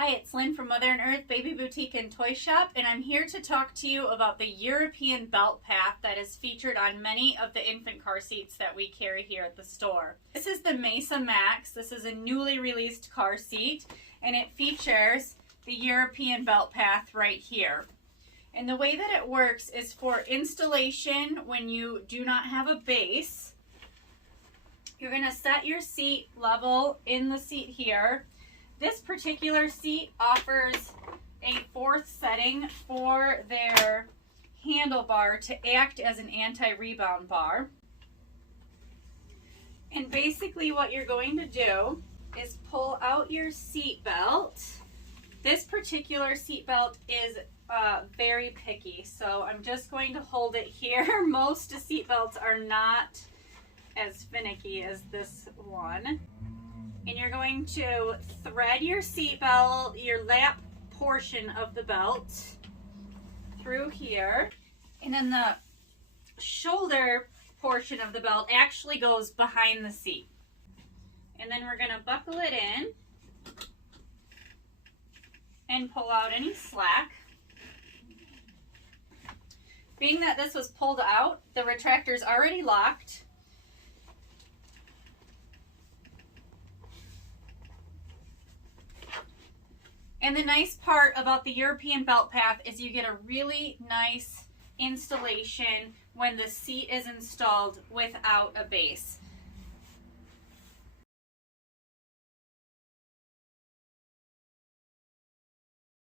Hi, it's Lynn from Mother and Earth Baby Boutique and Toy Shop, and I'm here to talk to you about the European belt path that is featured on many of the infant car seats that we carry here at the store. This is the Mesa Max. This is a newly released car seat, and it features the European belt path right here. And the way that it works is for installation when you do not have a base. You're going to set your seat level in the seat here. This particular seat offers a fourth setting for their handlebar to act as an anti-rebound bar. And basically what you're going to do is pull out your seat belt. This particular seat belt is very picky, so I'm just going to hold it here. Most seat belts are not as finicky as this one. And you're going to thread your seat belt, your lap portion of the belt through here. And then the shoulder portion of the belt actually goes behind the seat. And then we're going to buckle it in and pull out any slack. Being that this was pulled out, the retractor's already locked. And the nice part about the European belt path is you get a really nice installation when the seat is installed without a base.